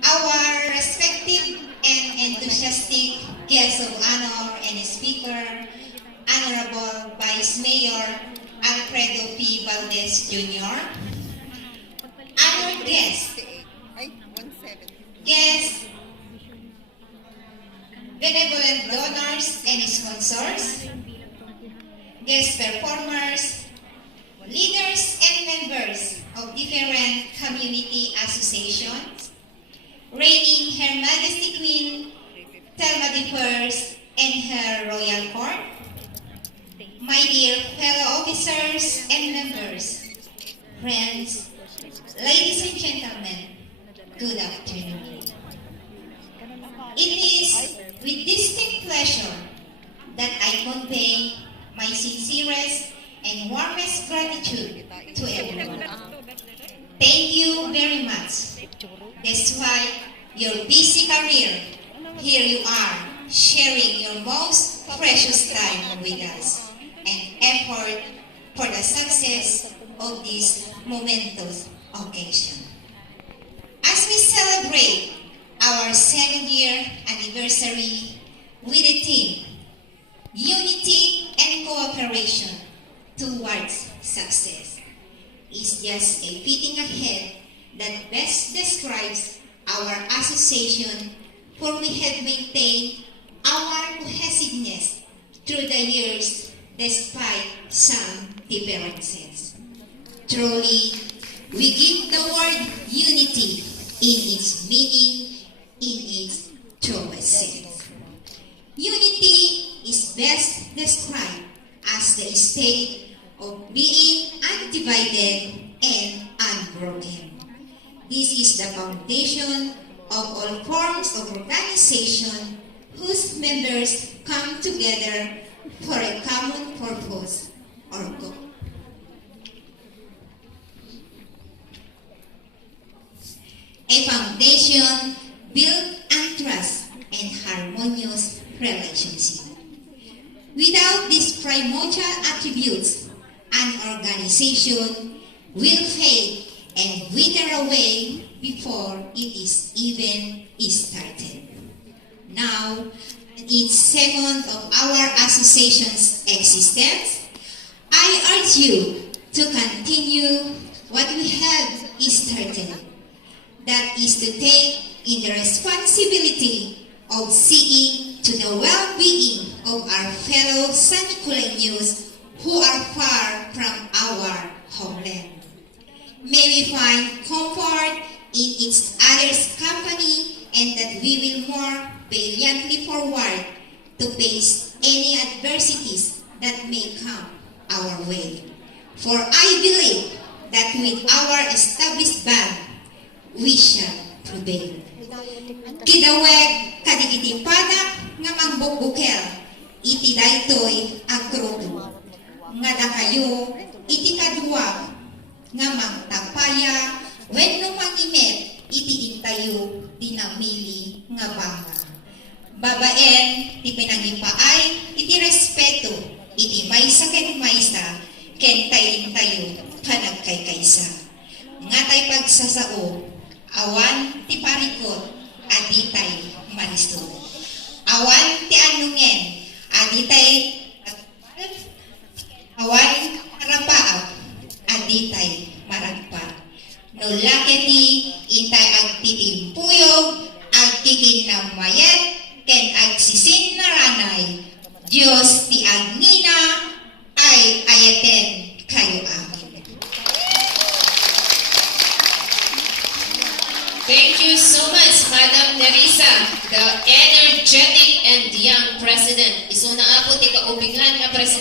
Our respected and enthusiastic guest of honor and speaker, Honorable Vice Mayor Alfredo P. Valdez Jr., honored guests, benevolent donors and sponsors, guest performers, leaders and members of different community associations, reigning Her Majesty Queen Thelma the First and her Royal Court, my dear fellow officers and members, friends, ladies and gentlemen, good afternoon. It is with distinct pleasure that I convey my sincerest and warmest gratitude to everyone. Thank you very much. Despite your busy career, here you are, sharing your most precious time with us and effort for the success of this momentous occasion. As we celebrate our 7th-year anniversary with a theme, Unity and Cooperation Towards Success, is just a fitting ahead that best describes our association, for we have maintained our cohesiveness through the years despite some differences. Truly, we give the word unity in its meaning, in its truest sense. Unity is best described as the state of being undivided and unbroken. This is the foundation of all forms of organization whose members come together for a common purpose or goal. A foundation built on trust and harmonious relationship. Without these primordial attributes, an organization will fade and wither away before it is even started. Now, in its second of our association's existence, I urge you to continue what we have started. That is to take in the responsibility of seeing to the well-being of our fellow Sanniculeños who are far from our homeland. May we find comfort in each other's company, and that we will more valiantly forward to face any adversities that may come our way. For I believe that with our established band, we shall prevail. Kidaweg kadigitipadak nga mangbukbukel, iti daytoy ang grupo. Nga da kayo, iti kaduwag, nga mangtapaya, wenno mangimet, iti intayo, dinamili nga banga. Babaen, ti pinangipaay, iti respeto, iti maysa ken maysa, ken tayo, panagkaykaysa. Nga tay pagsasao, awan ti parikot, aditay manisod. Awan ti anungen, aditay awan harapaap, aditay maragpa. No laketi, itay agtitimpuyog, agkikinnamayet, ken agsisin na ranay. Diyos ti agnina, ay ayaten kayo amin. Thank you so much, Madam Nerissa, the energetic and young President. Iso na ako, tika ubinglan nga President.